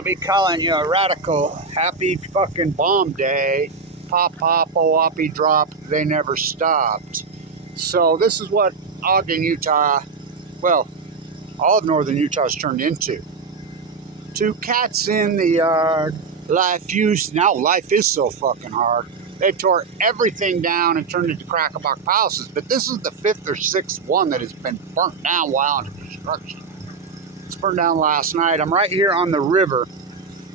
I'll be calling you a radical. Happy fucking bomb day. Pop, pop, oppie drop. They never stopped. So this is what Ogden, Utah, well, all of northern Utah has turned into. Two cats in the yard. Life is so fucking hard. They tore everything down and turned it to crack-a-box palaces. But this is the fifth or sixth one that has been burnt down while under construction. It's burned down last night. I'm right here on the river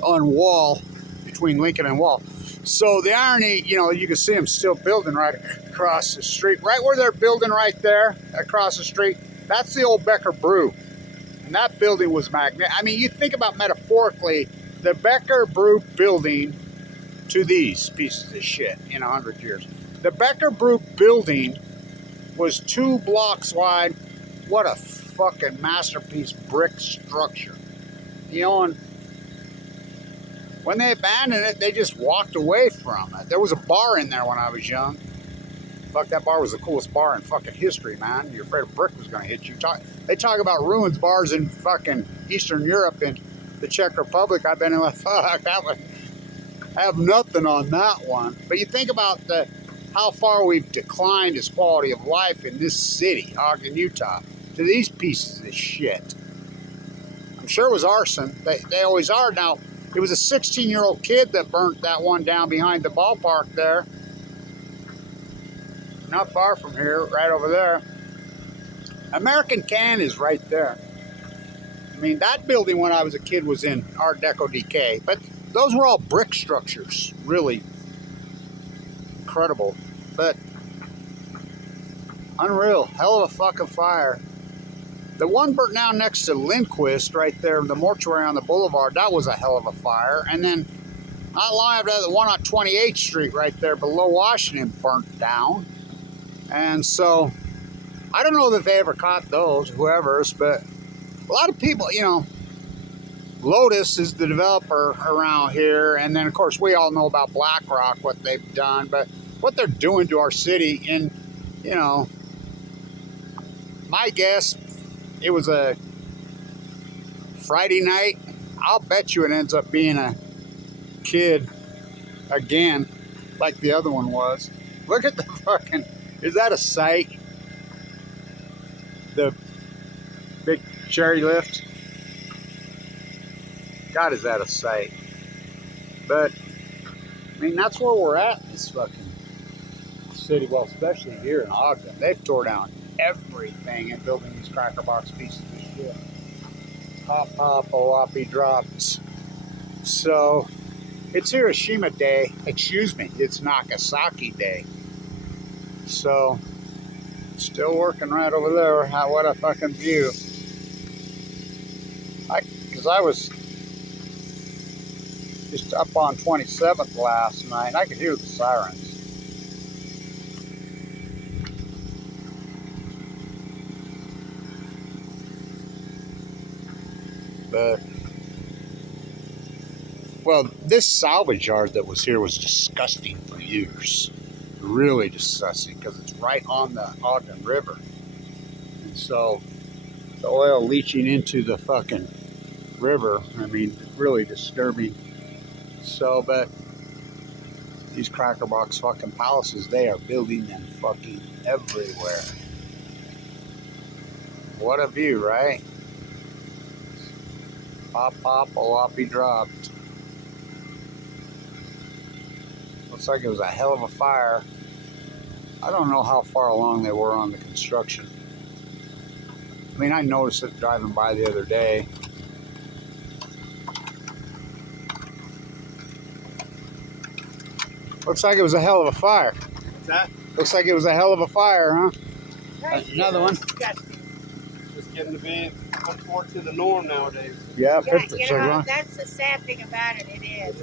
on Wall, between Lincoln and Wall. So the irony, you can see them still building right across the street. Right where they're building right there, across the street, that's the old Becker Brew. And that building was magnificent. I mean, you think about metaphorically, the Becker Brew building to these pieces of shit in 100 years. The Becker Brew building was 2 blocks wide. What a fucking masterpiece brick structure. And when they abandoned it, they just walked away from it. There was a bar in there when I was young. Fuck, that bar was the coolest bar in fucking history, man. You're afraid a brick was gonna hit you. They talk about ruins bars in fucking Eastern Europe and the Czech Republic. I've been in like, fuck, that one. I have nothing on that one. But you think about how far we've declined as quality of life in this city, Ogden, Utah, to these pieces of shit. I'm sure it was arson. They always are. Now, it was a 16-year-old kid that burnt that one down behind the ballpark there. Not far from here, right over there. American Can is right there. I mean, that building when I was a kid was in Art Deco decay, but those were all brick structures. Really incredible, but unreal. Hell of a fucking fire. The one burnt down next to Lindquist right there, the mortuary on the boulevard, that was a hell of a fire. And then not long after that, the one on 28th Street right there below Washington burnt down. And so I don't know that they ever caught those, whoever's, but a lot of people, Lotus is the developer around here, and then of course we all know about BlackRock, what they've done, but what they're doing to our city. And my guess, it was a Friday night. I'll bet you it ends up being a kid again, like the other one was. Look at the fucking, is that a sight? The big cherry lift. God, is that a sight? But I mean, that's where we're at in this fucking city. Well, especially here in Ogden, they've tore down everything and building these cracker box pieces of shit. Pop, pop, oppie drops. So it's Hiroshima Day. Excuse me, it's Nagasaki Day. So still working right over there. What a fucking view. Because I was just up on 27th last night, and I could hear the sirens. But, well, this salvage yard that was here was disgusting for years. Really disgusting, because it's right on the Ogden River. And so the oil leaching into the fucking river, I mean, really disturbing. So, but these cracker box fucking palaces, they are building them fucking everywhere. What a view, right? Pop, pop, oppie dropped. Looks like it was a hell of a fire. I don't know how far along they were on the construction. I mean, I noticed it driving by the other day. Looks like it was a hell of a fire. What's that? Looks like it was a hell of a fire, huh? Another one. Just getting to be unfortunately the norm nowadays. Yeah, Yeah, that's the sad thing about it. It is.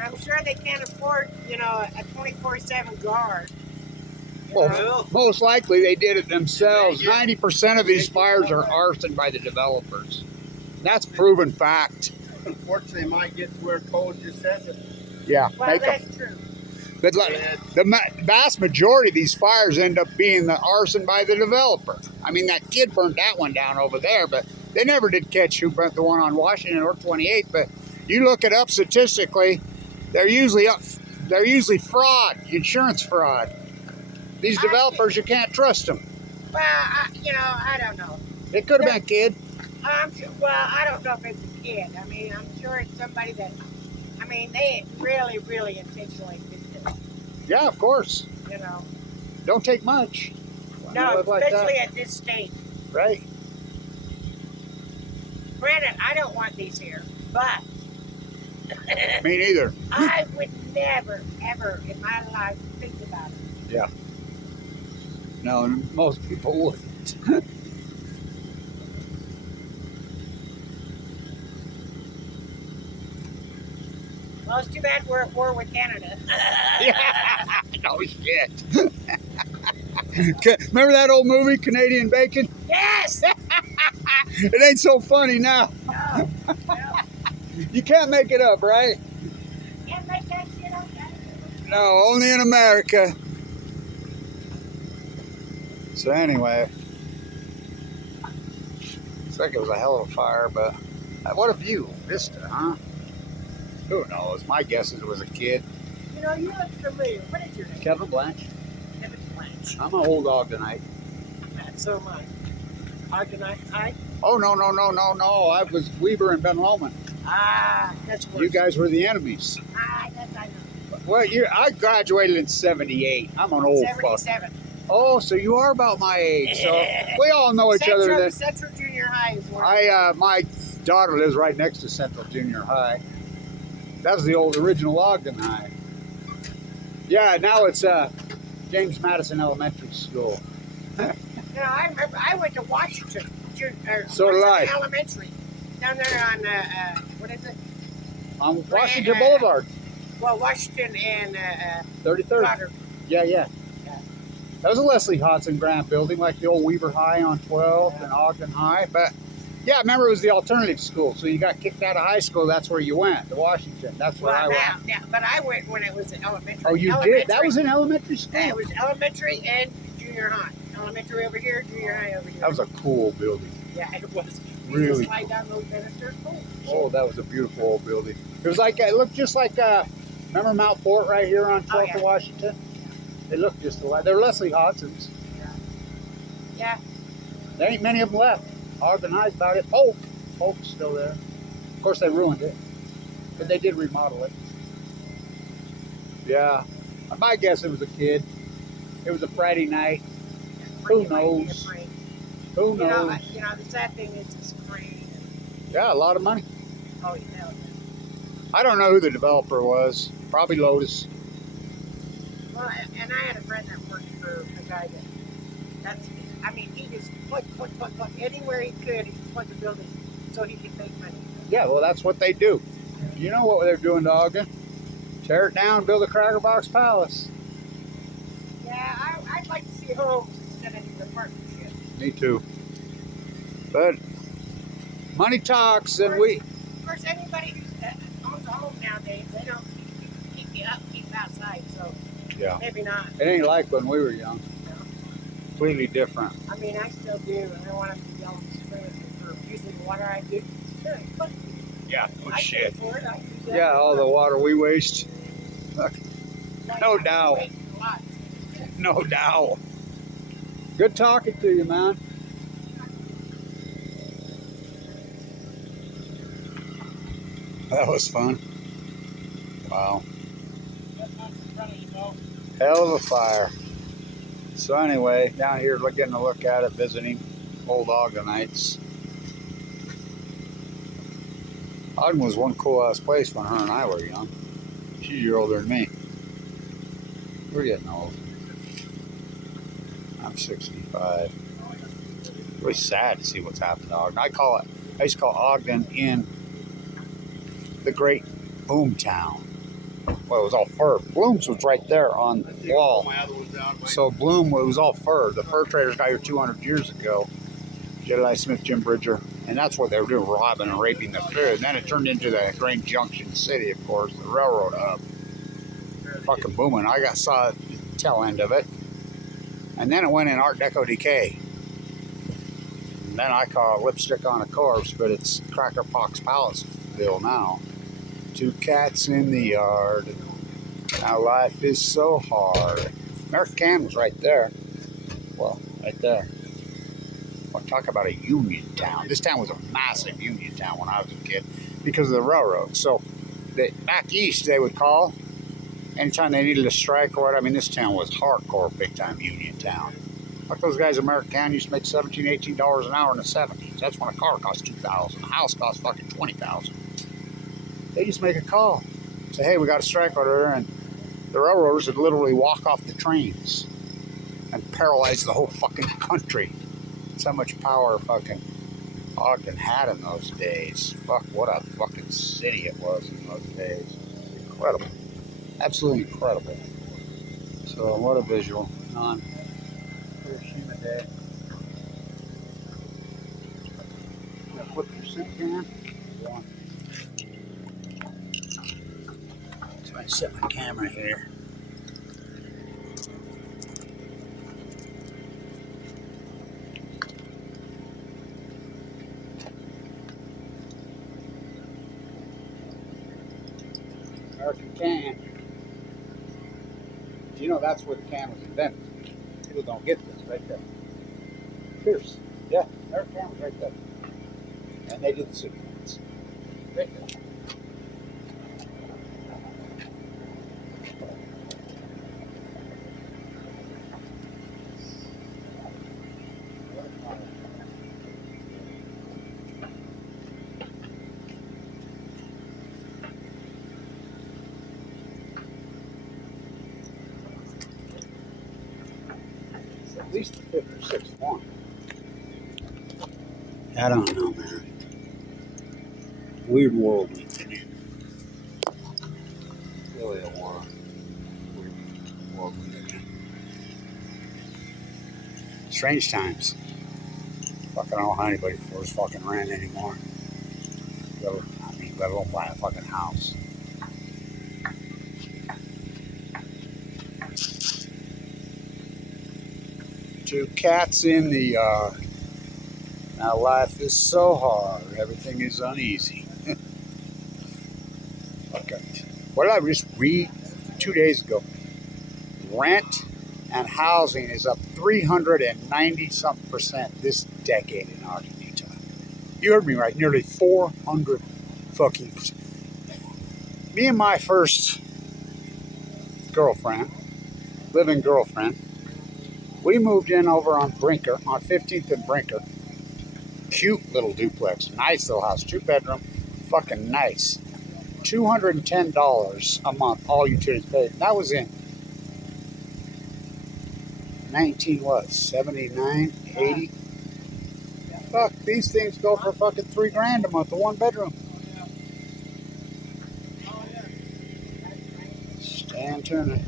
I'm sure they can't afford, a 24/7 guard. Well, most likely they did it themselves. 90% of these fires are arson by the developers. That's proven fact. Unfortunately, it might get to where code just says it. Yeah, Well, that's true. But like, vast majority of these fires end up being the arson by the developer. I mean, that kid burnt that one down over there, but they never did catch who burnt the one on Washington or 28. But you look it up statistically, they're usually fraud, insurance fraud. These developers, you can't trust them. Well, I don't know. It could have been a kid. Well, I don't know if it's a kid. I mean, I'm sure it's somebody that, I mean, they really, really intentionally did this. Yeah, of course. You know. Don't take much. No, Like especially that. at this stage. Right. Granted, I don't want these here, but Me neither. I would never, ever in my life think about it. Yeah. No, most people wouldn't. Well, it's too bad we're at war with Canada. Yeah. No shit. Remember that old movie, Canadian Bacon? Yes! It ain't so funny now. No, no. You can't make it up, right? Can't make that shit up. No, only in America. So anyway, it's like it was a hell of a fire, but what a view. Vista, huh? Who knows? My guess is it was a kid. You know, you look familiar. What is your name? Kevin Blanch. Kevin Blanch. I'm an old Ogdenite. So am I. Ogdenite? Oh, no. I was Weber and Ben Lomond. Ah, that's worse. You guys were the enemies. Ah, that's I know. Well, I graduated in 78. I'm an old fuck. 77. Oh, so you are about my age. So we all know each other. Then. Central Junior High is where My daughter lives right next to Central Junior High. That was the old original Ogden High. Yeah, now it's James Madison Elementary School. You know, I remember I went to Washington. So did I. Elementary. Down there on, what is it? On Washington Boulevard. Well, Washington and 33rd. Goddard. Yeah. That was a Leslie Hodson Grant building, like the old Weaver High on 12th and Ogden High. But yeah, I remember it was the alternative school. So you got kicked out of high school, that's where you went, to Washington. That's where I went. Yeah, but I went when it was elementary. Oh, you did? That was in elementary school? It was elementary and junior high. Elementary over here, junior high over here. That was a cool building. Yeah, it was. Really? You just slide down those banisters. Oh, that was a beautiful old building. It was like, it looked just like, remember Mount Fort right here on 12th of Washington? They look just alike. They're Leslie Hodson's. Yeah. There ain't many of them left. Ogden High's about it. Polk's still there. Of course, they ruined it, but they did remodel it. Yeah. My guess it was a kid. It was a Friday night. Who knows? Who knows? You know, the sad thing is it's free. Yeah, a lot of money. Oh, you know. I don't know who the developer was. Probably Lotus. Well, and I had a friend that worked for a guy I mean, he just plug, anywhere he could, he plugged the building so he could make money. Yeah, well, that's what they do. You know what they're doing to Ogden? Tear it down, build a Cracker Box Palace. Yeah, I'd like to see homes instead of these apartment shit. Me too. But money talks, and we... Of course, anybody who owns a home nowadays, they don't keep you up, keep outside, so yeah, maybe not. It ain't like when we were young. Completely different. I mean, I still do, and I want to be yelling for using the water I do. Sure, fuck you. Yeah, oh I shit. pay for it, I use that. Yeah, all the water we waste. No doubt. No doubt. Good talking to you, man. That was fun. Wow. Hell of a fire. So anyway, down here getting a look at it, visiting old Ogdenites. Ogden was one cool ass place when her and I were young. She's a year older than me. We're getting old. I'm 65. Really sad to see what's happened to Ogden. I used to call Ogden in the great boom town. Well, it was all fur. Bloom's was right there on the wall. So Bloom, it was all fur. The fur traders got here 200 years ago. Jedediah Smith, Jim Bridger. And that's what they were doing, robbing and raping the fur. And then it turned into the Grand Junction City, of course, the railroad hub. fucking booming. Saw the tail end of it. And then it went in Art Deco decay. And then I call it lipstick on a corpse, but it's Cracker Pox Palaceville now. Two cats in the yard. Now life is so hard. American was right there. Well, right there. Well, talk about a union town. This town was a massive union town when I was a kid because of the railroad. So back east they would call anytime they needed a strike or what. I mean, this town was hardcore, big time union town. Like those guys in American used to make $17, $18 an hour in the 70s. That's when a car cost $2,000. A house cost fucking $20,000. They used to make a call. Say, hey, we got a strike order, and the railroaders would literally walk off the trains and paralyze the whole fucking country. That's how much power fucking Ogden had in those days. Fuck, what a fucking city it was in those days. Incredible. Absolutely incredible. So, what a visual on Hiroshima Day. You gonna flip your sink can? Yeah. So I set my camera here. American can. You know that's where the can was invented. People don't get this right there. Pierce. Yeah, American can was right there. And they did the soup cans. Right there. At least the fifth or sixth one. I don't know, man. Weird world we live in. Really a weird world we live in. Strange times. Fucking I don't know how anybody afford's fucking rent anymore. Let alone buy a fucking house. Two cats in the yard. Now life is so hard. Everything is uneasy. Okay. What did I just read 2 days ago? Rent and housing is up 390-something% this decade in Ogden, Utah. You heard me right. Nearly 400 fucking %. Me and my first girlfriend, living girlfriend, we moved in over on Brinker, on 15th and Brinker. Cute little duplex, nice little house, 2-bedroom, fucking nice. $210 a month, all utilities paid. And that was in 79, 80. Fuck, these things go for fucking $3,000 a month, a 1-bedroom. Stand turning.